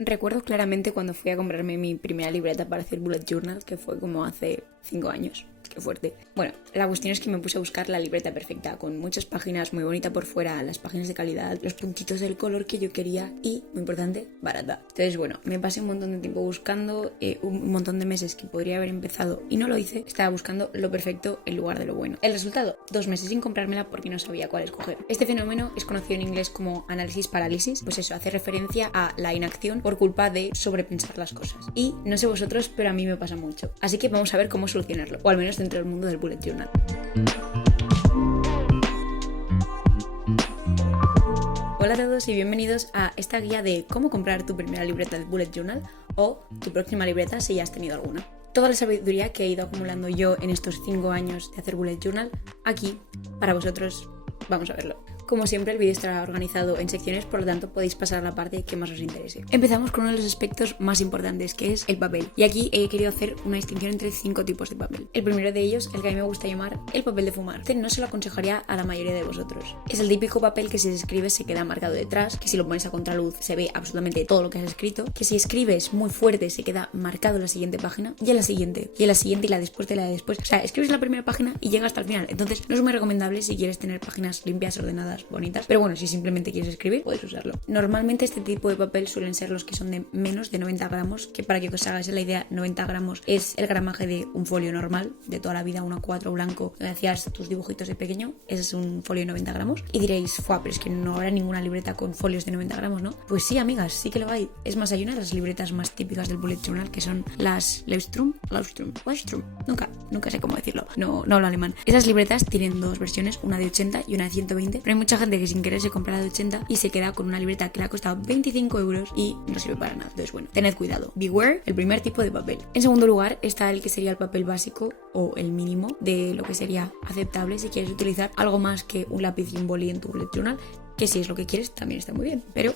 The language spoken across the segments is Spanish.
Recuerdo claramente cuando fui a comprarme mi primera libreta para hacer bullet journal, que fue como hace 5 años. Qué fuerte. Bueno, la cuestión es que me puse a buscar la libreta perfecta, con muchas páginas, muy bonita por fuera, las páginas de calidad, los puntitos del color que yo quería y, muy importante, barata. Entonces, bueno, me pasé un montón de tiempo buscando, un montón de meses que podría haber empezado y no lo hice. Estaba buscando lo perfecto en lugar de lo bueno. El resultado, 2 meses sin comprármela porque no sabía cuál escoger. Este fenómeno es conocido en inglés como análisis parálisis, pues eso, hace referencia a la inacción por culpa de sobrepensar las cosas. Y no sé vosotros, pero a mí me pasa mucho. Así que vamos a ver cómo solucionarlo, o al menos dentro del mundo del bullet journal. Hola a todos y bienvenidos a esta guía de cómo comprar tu primera libreta de bullet journal o tu próxima libreta si ya has tenido alguna. Toda la sabiduría que he ido acumulando yo en estos 5 años de hacer bullet journal, aquí, para vosotros, vamos a verlo. Como siempre, el vídeo estará organizado en secciones, por lo tanto podéis pasar a la parte que más os interese. Empezamos con uno de los aspectos más importantes, que es el papel. Y aquí he querido hacer una distinción entre 5 tipos de papel. El primero de ellos, el que a mí me gusta llamar el papel de fumar. Este no se lo aconsejaría a la mayoría de vosotros. Es el típico papel que si se escribe se queda marcado detrás, que si lo pones a contraluz se ve absolutamente todo lo que has escrito, que si escribes muy fuerte se queda marcado en la siguiente página, y en la siguiente, y en la siguiente, y la después de la de después. O sea, escribes la primera página y llega hasta el final. Entonces no es muy recomendable si quieres tener páginas limpias, ordenadas, bonitas, pero bueno, si simplemente quieres escribir, puedes usarlo. Normalmente este tipo de papel suelen ser los que son de menos de 90 gramos, que para que os hagáis la idea, 90 gramos es el gramaje de un folio normal, de toda la vida, 1 a 4 blanco, donde hacías tus dibujitos de pequeño, ese es un folio de 90 gramos. Y diréis, fuá, pero es que no habrá ninguna libreta con folios de 90 gramos, ¿no? Pues sí, amigas, sí que lo hay. Es más, hay una de las libretas más típicas del bullet journal, que son las Leuchtturm, nunca sé cómo decirlo, no hablo alemán. Esas libretas tienen 2 versiones, una de 80 y una de 120, pero hay mucha gente que sin querer se compra la de 80 y se queda con una libreta que le ha costado 25 euros y no sirve para nada. Entonces, bueno, tened cuidado. Beware, el primer tipo de papel. En segundo lugar está el que sería el papel básico o el mínimo de lo que sería aceptable si quieres utilizar algo más que un lápiz y un boli en tu bullet journal, que si es lo que quieres también está muy bien, pero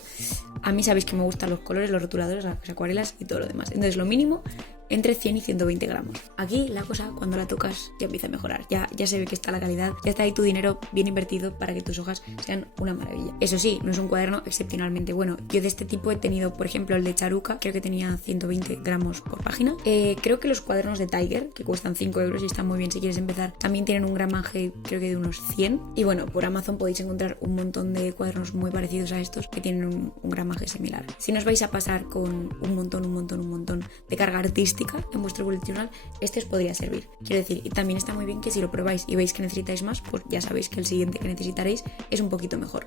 a mí sabéis que me gustan los colores, los rotuladores, las acuarelas y todo lo demás. Entonces lo mínimo entre 100 y 120 gramos. Aquí la cosa, cuando la tocas, ya empieza a mejorar. Ya se ve que está la calidad, ya está ahí tu dinero bien invertido para que tus hojas sean una maravilla. Eso sí, no es un cuaderno excepcionalmente bueno. Yo de este tipo he tenido, por ejemplo, el de Charuca, creo que tenía 120 gramos por página. Creo que los cuadernos de Tiger, que cuestan 5 euros y están muy bien si quieres empezar, también tienen un gramaje, creo que de unos 100. Y bueno, por Amazon podéis encontrar un montón de cuadernos muy parecidos a estos que tienen un gramaje similar. Si no os vais a pasar con un montón de carga artística en vuestro bullet journal, este os podría servir. Quiero decir, y también está muy bien que si lo probáis y veis que necesitáis más, pues ya sabéis que el siguiente que necesitaréis es un poquito mejor.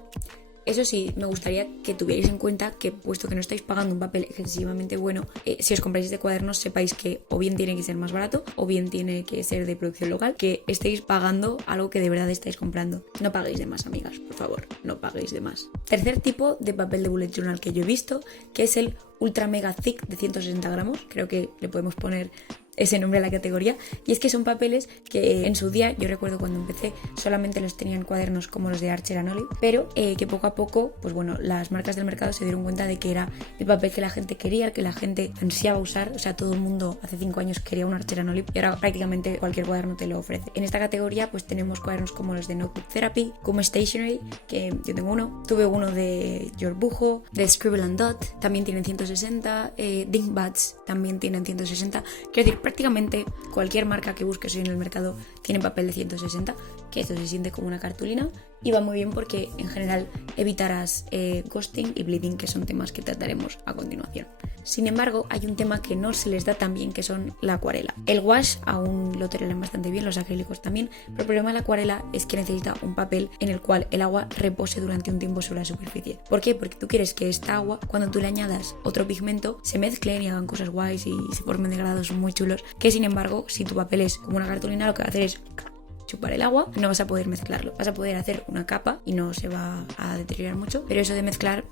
Eso sí, me gustaría que tuvierais en cuenta que, puesto que no estáis pagando un papel excesivamente bueno, si os compráis este cuaderno, sepáis que o bien tiene que ser más barato o bien tiene que ser de producción local, que estéis pagando algo que de verdad estáis comprando. No paguéis de más, amigas, por favor, no paguéis de más. Tercer tipo de papel de bullet journal que yo he visto, que es el Ultra Mega Thick de 160 gramos, creo que le podemos poner ese nombre a la categoría, y es que son papeles que en su día, yo recuerdo cuando empecé, solamente los tenían cuadernos como los de Archer and Olive, pero que poco a poco, pues bueno, las marcas del mercado se dieron cuenta de que era el papel que la gente quería, el que la gente ansiaba usar. O sea, todo el mundo hace 5 años quería un Archer and Olive y ahora prácticamente cualquier cuaderno te lo ofrece. En esta categoría pues tenemos cuadernos como los de Notebook Therapy, como Stationery, que yo tengo uno, tuve uno de George Bujo, de Scribble and Dot, también tienen 160, Dinkbats también tienen 160, quiero decir, prácticamente cualquier marca que busques hoy en el mercado tiene papel de 160, que esto se siente como una cartulina y va muy bien porque en general evitarás ghosting y bleeding, que son temas que trataremos a continuación. Sin embargo, hay un tema que no se les da tan bien, que son la acuarela. El wash aún lo toleran bastante bien, los acrílicos también, pero el problema de la acuarela es que necesita un papel en el cual el agua repose durante un tiempo sobre la superficie. ¿Por qué? Porque tú quieres que esta agua, cuando tú le añadas otro pigmento, se mezclen y hagan cosas guays y se formen degradados muy chulos, que sin embargo, si tu papel es como una cartulina, lo que va a hacer es chupar el agua, no vas a poder mezclarlo. Vas a poder hacer una capa y no se va a deteriorar mucho, pero eso de mezclar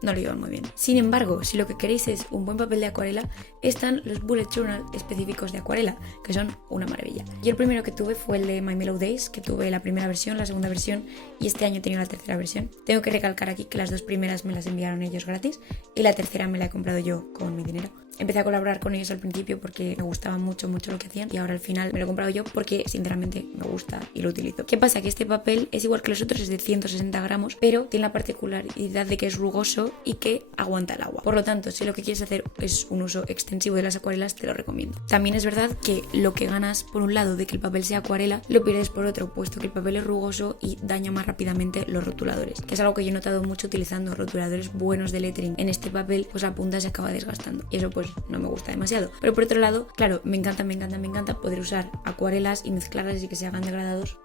no lo llevan muy bien. Sin embargo, si lo que queréis es un buen papel de acuarela, están los bullet journal específicos de acuarela, que son una maravilla. Yo el primero que tuve fue el de My Mellow Days, que tuve la primera versión, la segunda versión y este año he tenido la tercera versión. Tengo que recalcar aquí que las 2 primeras me las enviaron ellos gratis y la tercera me la he comprado yo con mi dinero. Empecé a colaborar con ellos al principio porque me gustaba mucho lo que hacían y ahora al final me lo he comprado yo porque sinceramente me gusta y lo utilizo. ¿Qué pasa? Que este papel es igual que los otros, es de 160 gramos, pero tiene la particularidad de que es rugoso y que aguanta el agua. Por lo tanto, si lo que quieres hacer es un uso extensivo de las acuarelas, te lo recomiendo. También es verdad que lo que ganas por un lado de que el papel sea acuarela, lo pierdes por otro, puesto que el papel es rugoso y daña más rápidamente los rotuladores, que es algo que yo he notado mucho utilizando rotuladores buenos de lettering en este papel, pues la punta se acaba desgastando y eso pues no me gusta demasiado. Pero por otro lado, claro, me encanta poder usar acuarelas y mezclarlas y que se hagan degradados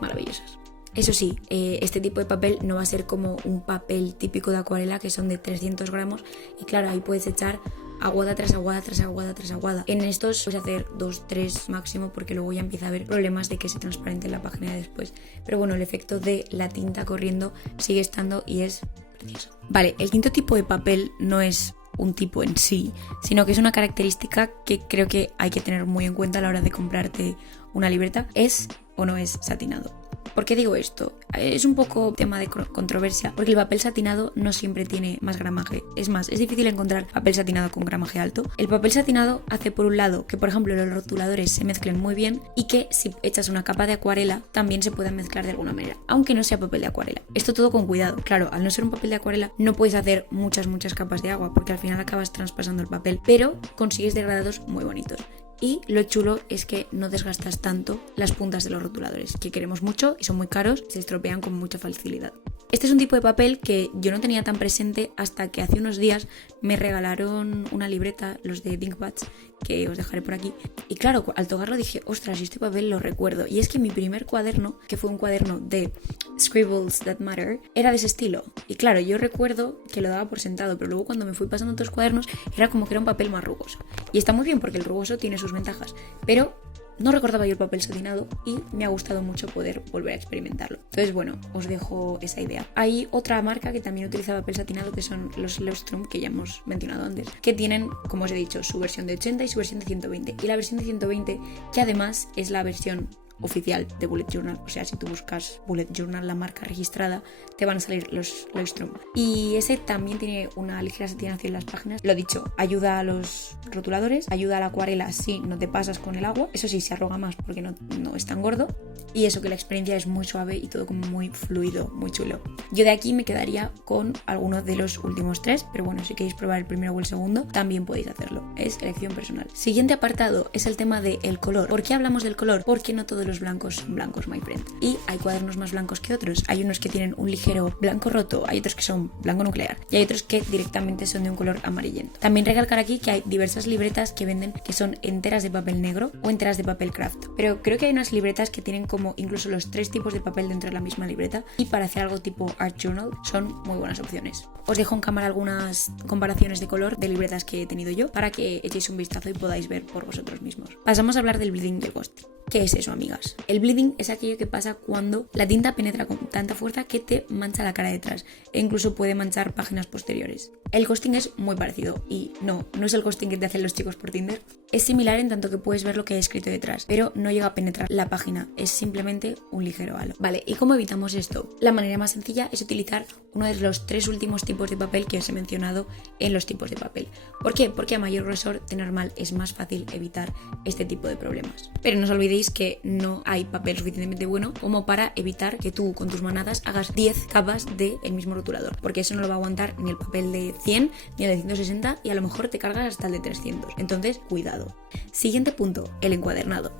maravillosas. Eso sí, este tipo de papel no va a ser como un papel típico de acuarela que son de 300 gramos y claro, ahí puedes echar aguada tras aguada tras aguada tras aguada. En estos puedes hacer 2, 3 máximo porque luego ya empieza a haber problemas de que se transparente en la página de después. Pero bueno, el efecto de la tinta corriendo sigue estando y es precioso. Vale, el quinto tipo de papel no es un tipo en sí, sino que es una característica que creo que hay que tener muy en cuenta a la hora de comprarte una libreta. ¿Es o no es satinado? ¿Por qué digo esto? Es un poco tema de controversia, porque el papel satinado no siempre tiene más gramaje. Es más, es difícil encontrar papel satinado con gramaje alto. El papel satinado hace por un lado que, por ejemplo, los rotuladores se mezclen muy bien y que si echas una capa de acuarela también se puedan mezclar de alguna manera, aunque no sea papel de acuarela. Esto todo con cuidado. Claro, al no ser un papel de acuarela no puedes hacer muchas capas de agua porque al final acabas traspasando el papel, pero consigues degradados muy bonitos. Y lo chulo es que no desgastas tanto las puntas de los rotuladores, que queremos mucho y son muy caros, se estropean con mucha facilidad. Este es un tipo de papel que yo no tenía tan presente hasta que hace unos días me regalaron una libreta, los de Thinkpads, que os dejaré por aquí. Y claro, al tocarlo dije, ostras, este papel lo recuerdo. Y es que mi primer cuaderno, que fue un cuaderno de Scribbles That Matter, era de ese estilo. Y claro, yo recuerdo que lo daba por sentado, pero luego cuando me fui pasando otros cuadernos era como que era un papel más rugoso. Y está muy bien porque el rugoso tiene sus ventajas, pero no recordaba yo el papel satinado y me ha gustado mucho poder volver a experimentarlo. Entonces, bueno, os dejo esa idea. Hay otra marca que también utiliza papel satinado, que son los Leuchtturm, que ya hemos mencionado antes, que tienen, como os he dicho, su versión de 80 y su versión de 120. Y la versión de 120, que además es la versión oficial de Bullet Journal, o sea, si tú buscas Bullet Journal, la marca registrada, te van a salir los Leuchtturm. Y ese también tiene una ligera satinación en las páginas. Lo dicho, ayuda a los rotuladores, ayuda a la acuarela si no te pasas con el agua. Eso sí, se arruga más porque no es tan gordo. Y eso, que la experiencia es muy suave y todo como muy fluido, muy chulo. Yo de aquí me quedaría con alguno de los últimos 3, pero bueno, si queréis probar el primero o el segundo, también podéis hacerlo. Es elección personal. Siguiente apartado es el tema del color. ¿Por qué hablamos del color? Porque no todos los blancos son blancos, my friend. Y hay cuadernos más blancos que otros. Hay unos que tienen un ligero blanco roto, hay otros que son blanco nuclear y hay otros que directamente son de un color amarillento. También recalcar aquí que hay diversas libretas que venden que son enteras de papel negro o enteras de papel craft. Pero creo que hay unas libretas que tienen como incluso los 3 tipos de papel dentro de la misma libreta y para hacer algo tipo Art Journal son muy buenas opciones. Os dejo en cámara algunas comparaciones de color de libretas que he tenido yo para que echéis un vistazo y podáis ver por vosotros mismos. Pasamos a hablar del bleeding y el ghosting. ¿Qué es eso, amigas? El bleeding es aquello que pasa cuando la tinta penetra con tanta fuerza que te mancha la cara detrás e incluso puede manchar páginas posteriores. El ghosting es muy parecido y no es el ghosting que te hacen los chicos por Tinder. Es similar en tanto que puedes ver lo que hay escrito detrás, pero no llega a penetrar la página, es simplemente un ligero halo. Vale, ¿y cómo evitamos esto? La manera más sencilla es utilizar uno de los 3 últimos tipos de papel que os he mencionado en los tipos de papel. ¿Por qué? Porque a mayor grosor de normal es más fácil evitar este tipo de problemas. Pero no os olvidéis que no hay papel suficientemente bueno como para evitar que tú con tus manadas hagas 10 capas del mismo rotulador, porque eso no lo va a aguantar ni el papel de 100 ni el de 160 y a lo mejor te cargas hasta el de 300. Entonces, cuidado. Siguiente punto, el encuadernado.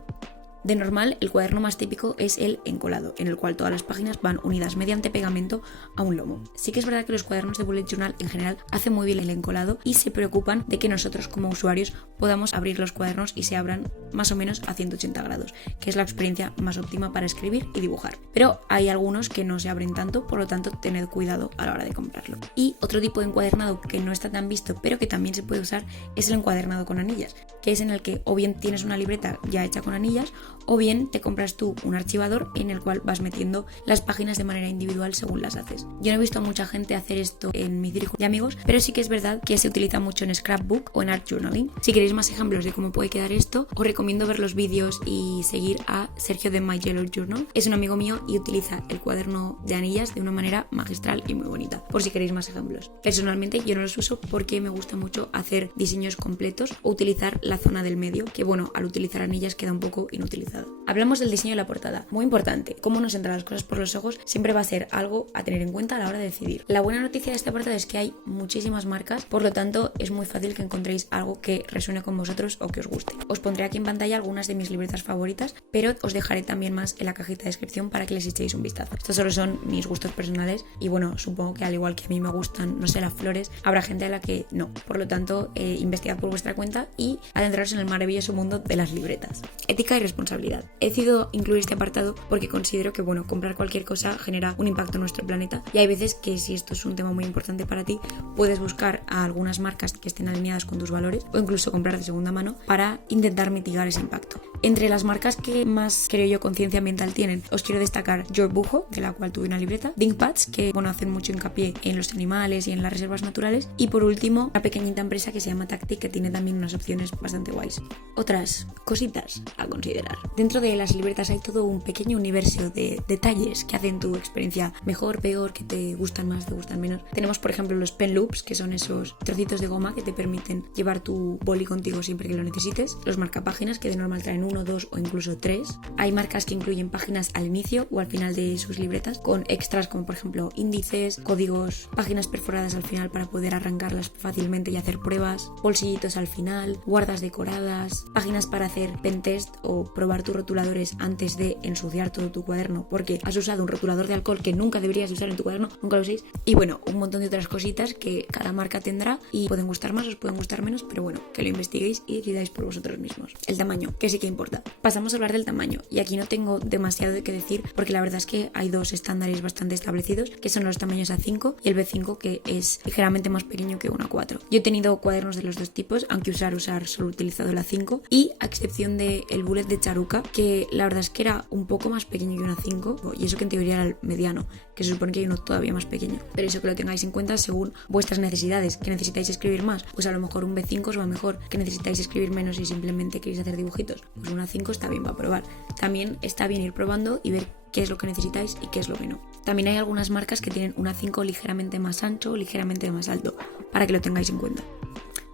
De normal, el cuaderno más típico es el encolado, en el cual todas las páginas van unidas mediante pegamento a un lomo. Sí que es verdad que los cuadernos de Bullet Journal en general hacen muy bien el encolado y se preocupan de que nosotros como usuarios podamos abrir los cuadernos y se abran más o menos a 180 grados, que es la experiencia más óptima para escribir y dibujar. Pero hay algunos que no se abren tanto, por lo tanto tened cuidado a la hora de comprarlo. Y otro tipo de encuadernado que no está tan visto, pero que también se puede usar, es el encuadernado con anillas, que es en el que o bien tienes una libreta ya hecha con anillas o bien te compras tú un archivador en el cual vas metiendo las páginas de manera individual según las haces. Yo no he visto a mucha gente hacer esto en mi círculo de amigos, pero sí que es verdad que se utiliza mucho en scrapbook o en art journaling. Si queréis más ejemplos de cómo puede quedar esto, os recomiendo ver los vídeos y seguir a Sergio de My Yellow Journal. Es un amigo mío y utiliza el cuaderno de anillas de una manera magistral y muy bonita, por si queréis más ejemplos. Personalmente yo no los uso porque me gusta mucho hacer diseños completos o utilizar la zona del medio, que bueno, al utilizar anillas queda un poco inutilizada. Hablamos del diseño de la portada. Muy importante, cómo nos entran las cosas por los ojos siempre va a ser algo a tener en cuenta a la hora de decidir. La buena noticia de este apartado es que hay muchísimas marcas, por lo tanto es muy fácil que encontréis algo que resuene con vosotros o que os guste. Os pondré aquí en pantalla algunas de mis libretas favoritas, pero os dejaré también más en la cajita de descripción para que les echéis un vistazo. Estos solo son mis gustos personales y bueno, supongo que al igual que a mí me gustan, no sé, las flores, habrá gente a la que no. Por lo tanto, investigad por vuestra cuenta y adentraros en el maravilloso mundo de las libretas. Ética y responsabilidad. He decidido incluir este apartado porque considero que bueno, comprar cualquier cosa genera un impacto en nuestro planeta y hay veces que si esto es un tema muy importante para ti, puedes buscar a algunas marcas que estén alineadas con tus valores o incluso comprar de segunda mano para intentar mitigar ese impacto. Entre las marcas que más, creo yo, conciencia ambiental tienen, os quiero destacar Yorbujo, de la cual tuve una libreta, ThinkPads, que bueno, hacen mucho hincapié en los animales y en las reservas naturales, y por último, una pequeñita empresa que se llama Tactic, que tiene también unas opciones bastante guays. Otras cositas a considerar. Dentro de las libretas hay todo un pequeño universo de detalles que hacen tu experiencia mejor, peor, que te gustan más, te gustan menos. Tenemos, por ejemplo, los pen loops, que son esos trocitos de goma que te permiten llevar tu boli contigo siempre que lo necesites. Los marcapáginas, que de normal traen 1, 2 o incluso 3. Hay marcas que incluyen páginas al inicio o al final de sus libretas con extras como por ejemplo índices, códigos, páginas perforadas al final para poder arrancarlas fácilmente y hacer pruebas, bolsillitos al final, guardas decoradas, páginas para hacer pentest o probar tus rotuladores antes de ensuciar todo tu cuaderno porque has usado un rotulador de alcohol que nunca deberías usar en tu cuaderno, nunca lo uséis. Y bueno, un montón de otras cositas que cada marca tendrá y pueden gustar más, os pueden gustar menos, pero bueno, que lo investiguéis y decidáis por vosotros mismos. El tamaño, que sí que importa. Pasamos a hablar del tamaño y aquí no tengo demasiado de qué decir porque la verdad es que hay dos estándares bastante establecidos que son los tamaños A5 y el B5 que es ligeramente más pequeño que un A4. Yo he tenido cuadernos de los dos tipos, aunque usar solo he utilizado el A5 y a excepción del bullet de Charuca que la verdad es que era un poco más pequeño que un A5 y eso que en teoría era el mediano, que se supone que hay uno todavía más pequeño, pero eso que lo tengáis en cuenta según vuestras necesidades. Que necesitáis escribir más, pues a lo mejor un B5 os va mejor. Que necesitáis escribir menos y simplemente queréis hacer dibujitos, pues un A5 está bien para probar. También está bien ir probando y ver qué es lo que necesitáis y qué es lo que no. También hay algunas marcas que tienen un A5 ligeramente más ancho o ligeramente más alto, para que lo tengáis en cuenta.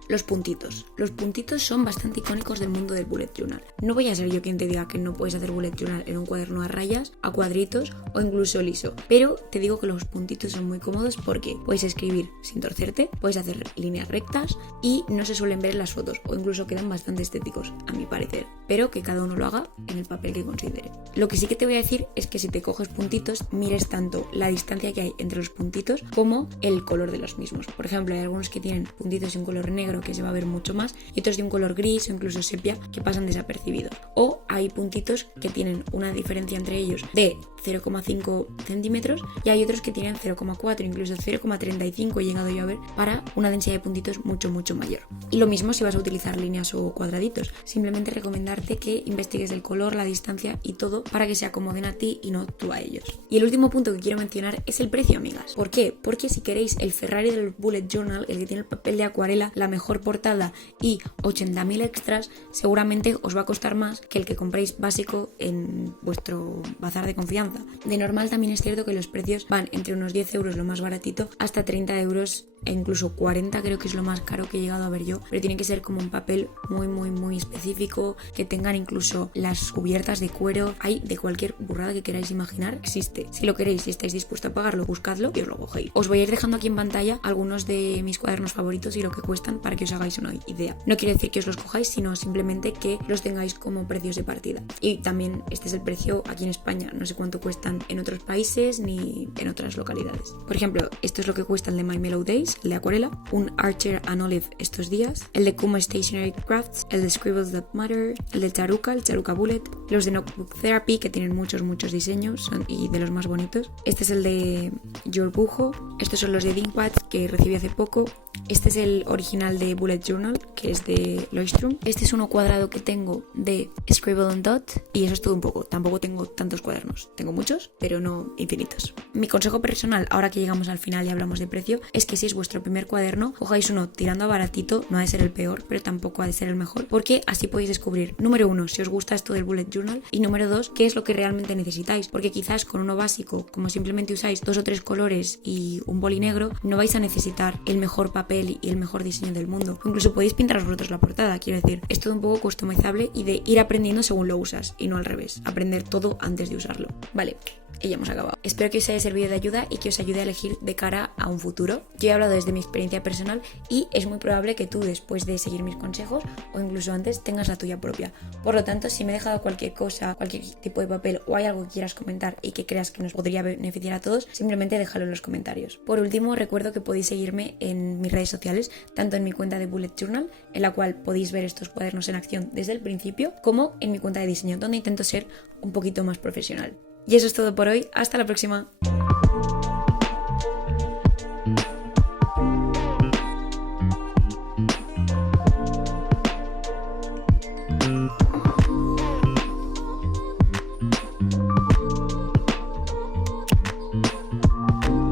Los puntitos. Los puntitos son bastante icónicos del mundo del bullet journal. No voy a ser yo quien te diga que no puedes hacer bullet journal en un cuaderno a rayas, a cuadritos o incluso liso. Pero te digo que los puntitos son muy cómodos porque puedes escribir sin torcerte, puedes hacer líneas rectas y no se suelen ver en las fotos o incluso quedan bastante estéticos, a mi parecer. Pero que cada uno lo haga en el papel que considere. Lo que sí que te voy a decir es que si te coges puntitos, mires tanto la distancia que hay entre los puntitos como el color de los mismos. Por ejemplo, hay algunos que tienen puntitos de un color negro que se va a ver mucho más y otros de un color gris o incluso sepia que pasan desapercibidos. O hay puntitos que tienen una diferencia entre ellos de 0,5 centímetros y hay otros que tienen 0,4, incluso 0,35 he llegado yo a ver para una densidad de puntitos mucho mayor. Y lo mismo si vas a utilizar líneas o cuadraditos. Simplemente recomendarte que investigues el color, la distancia y todo para que se acomoden a ti y no tú a ellos. Y el último punto que quiero mencionar es el precio, amigas. ¿Por qué? Porque si queréis el Ferrari del Bullet Journal, el que tiene el papel de acuarela, la mejor portada y 80.000 extras, seguramente os va a costar más que el que compréis básico en vuestro bazar de confianza. De normal también es cierto que los precios van entre unos 10 euros lo más baratito hasta 30 euros e incluso 40 creo que es lo más caro que he llegado a ver yo, pero tiene que ser como un papel muy específico, que tengan incluso las cubiertas de cuero, hay de cualquier burrada que queráis imaginar, existe. Si lo queréis, si estáis dispuestos a pagarlo, buscadlo y os lo cogéis. Os voy a ir dejando aquí en pantalla algunos de mis cuadernos favoritos y lo que cuestan para que os hagáis una idea. No quiere decir que os los cojáis, sino simplemente que los tengáis como precios de partida. Y también este es el precio aquí en España, no sé cuánto cuestan en otros países ni en otras localidades. Por ejemplo, esto es lo que cuesta el de My Mellow Days, el de acuarela, un Archer and Olive estos días, el de Kuma Stationery Crafts, el de Scribbles That Matter, el de Charuca, el Charuca Bullet, los de Notebook Therapy que tienen muchos diseños y de los más bonitos. Este es el de Yorbujo, estos son los de ThinkPads que recibí hace poco, Este es el original de Bullet Journal, que es de Leuchtturm. Este es uno cuadrado que tengo de Scribble and Dot y eso es todo un poco. Tampoco tengo tantos cuadernos. Tengo muchos, pero no infinitos. Mi consejo personal, ahora que llegamos al final y hablamos de precio, es que si es vuestro primer cuaderno, cojáis uno tirando a baratito. No ha de ser el peor, pero tampoco ha de ser el mejor, porque así podéis descubrir, número 1, si os gusta esto del Bullet Journal, y número 2, qué es lo que realmente necesitáis, porque quizás con uno básico, como simplemente usáis 2 o 3 colores y un boli negro, no vais a necesitar el mejor papel y el mejor diseño del mundo. Incluso podéis pintaros vosotros la portada, quiero decir, es todo un poco customizable y de ir aprendiendo según lo usas y no al revés, aprender todo antes de usarlo. Vale, y ya hemos acabado. Espero que os haya servido de ayuda y que os ayude a elegir de cara a un futuro. Yo he hablado desde mi experiencia personal y es muy probable que tú, después de seguir mis consejos o incluso antes, tengas la tuya propia. Por lo tanto, si me he dejado cualquier cosa, cualquier tipo de papel o hay algo que quieras comentar y que creas que nos podría beneficiar a todos, simplemente déjalo en los comentarios. Por último, recuerdo que podéis seguirme en mis redes sociales, tanto en mi cuenta de Bullet Journal, en la cual podéis ver estos cuadernos en acción desde el principio, como en mi cuenta de diseño, donde intento ser un poquito más profesional. Y eso es todo por hoy. Hasta la próxima.